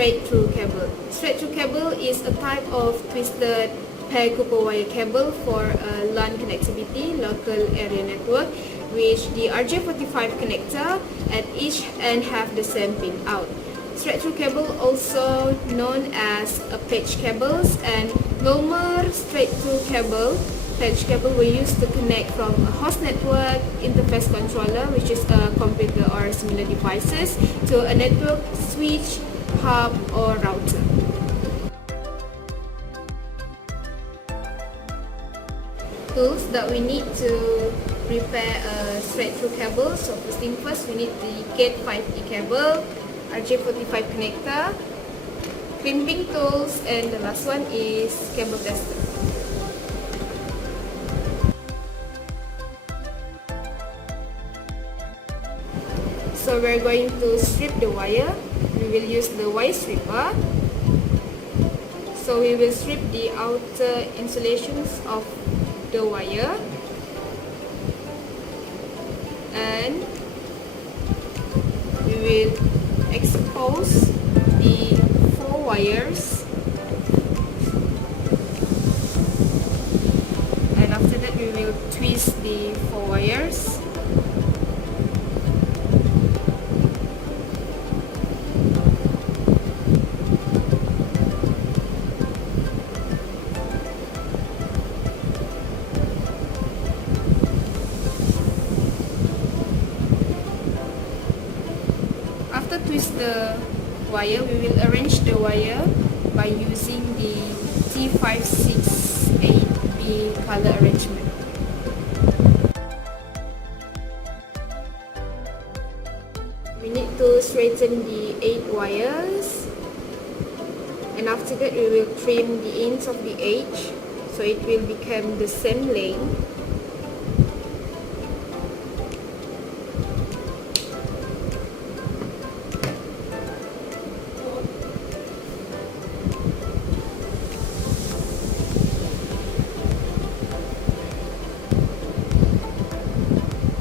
straight-through cable. Straight-through cable is a type of twisted pair copper wire cable for LAN connectivity, local area network, which the RJ45 connector at each end have the same pin out. Straight-through cable, also known as patch cables, and normal straight-through cable, patch cable, were used to connect from a host network interface controller, which is a computer or similar devices, to a network switch, hub, or router. Tools that we need to prepare a straight-through cable. So first thing first, we need the Cat 5E cable, RJ45 connector, crimping tools, and the last one is cable tester. So we're going to strip the wire. We will use the wire stripper. So we will strip the outer insulations of the wire, and we will expose the 4 wires, and after that we will twist the 4 wires. After twist the wire, we will arrange the wire by using the T568B color arrangement. We need to straighten the 8 wires, and after that we will trim the ends of the edge so it will become the same length.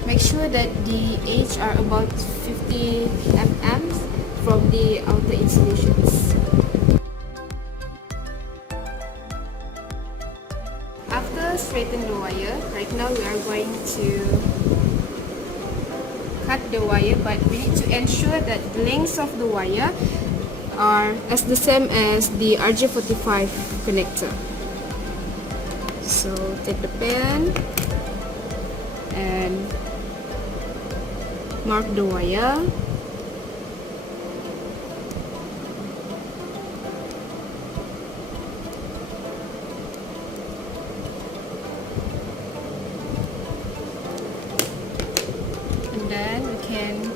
Make sure that the edge are about 50 mm from the outer insulations. After straightening the wire, right now we are going to cut the wire, but we need to ensure that the lengths of the wire are as the same as the RJ45 connector. So take the pen and mark the wire. And then we can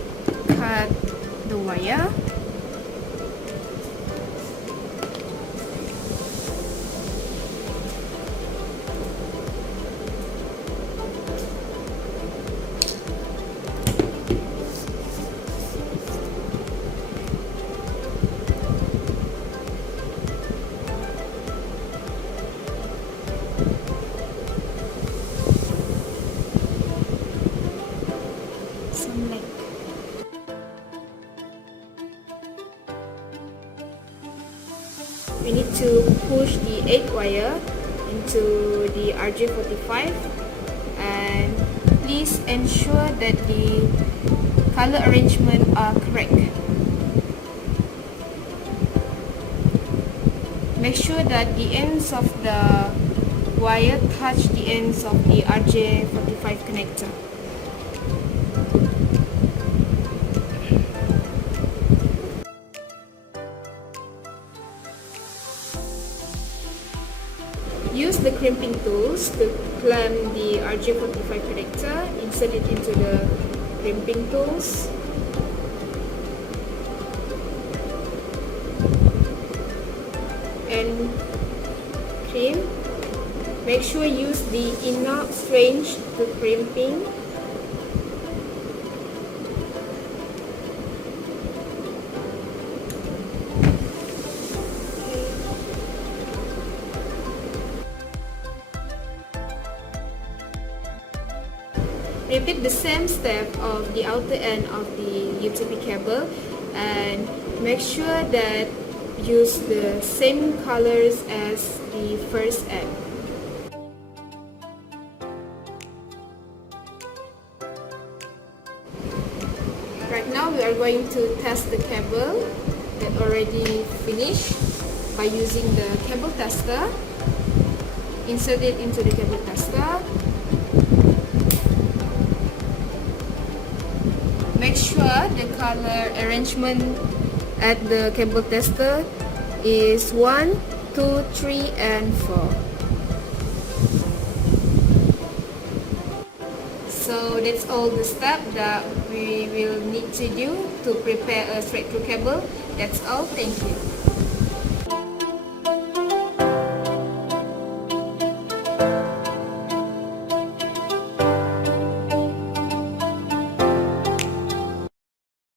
cut the wire. We need to push the 8 wire into the RJ45, and please ensure that the color arrangement are correct. Make sure that the ends of the wire touch the ends of the RJ45 connector. Use the crimping tools to clamp the RJ45 connector. Insert it into the crimping tools. And crimp. Make sure use the inox wrench to crimping. Repeat the same step of the outer end of the UTP cable, and make sure that use the same colors as the first app. Right now we are going to test the cable that already finished by using the cable tester. Insert it into the cable tester. Make sure the color arrangement at the cable tester is 1, 2, 3 and 4. So that's all the steps that we will need to do to prepare a straight through cable. That's all. Thank you.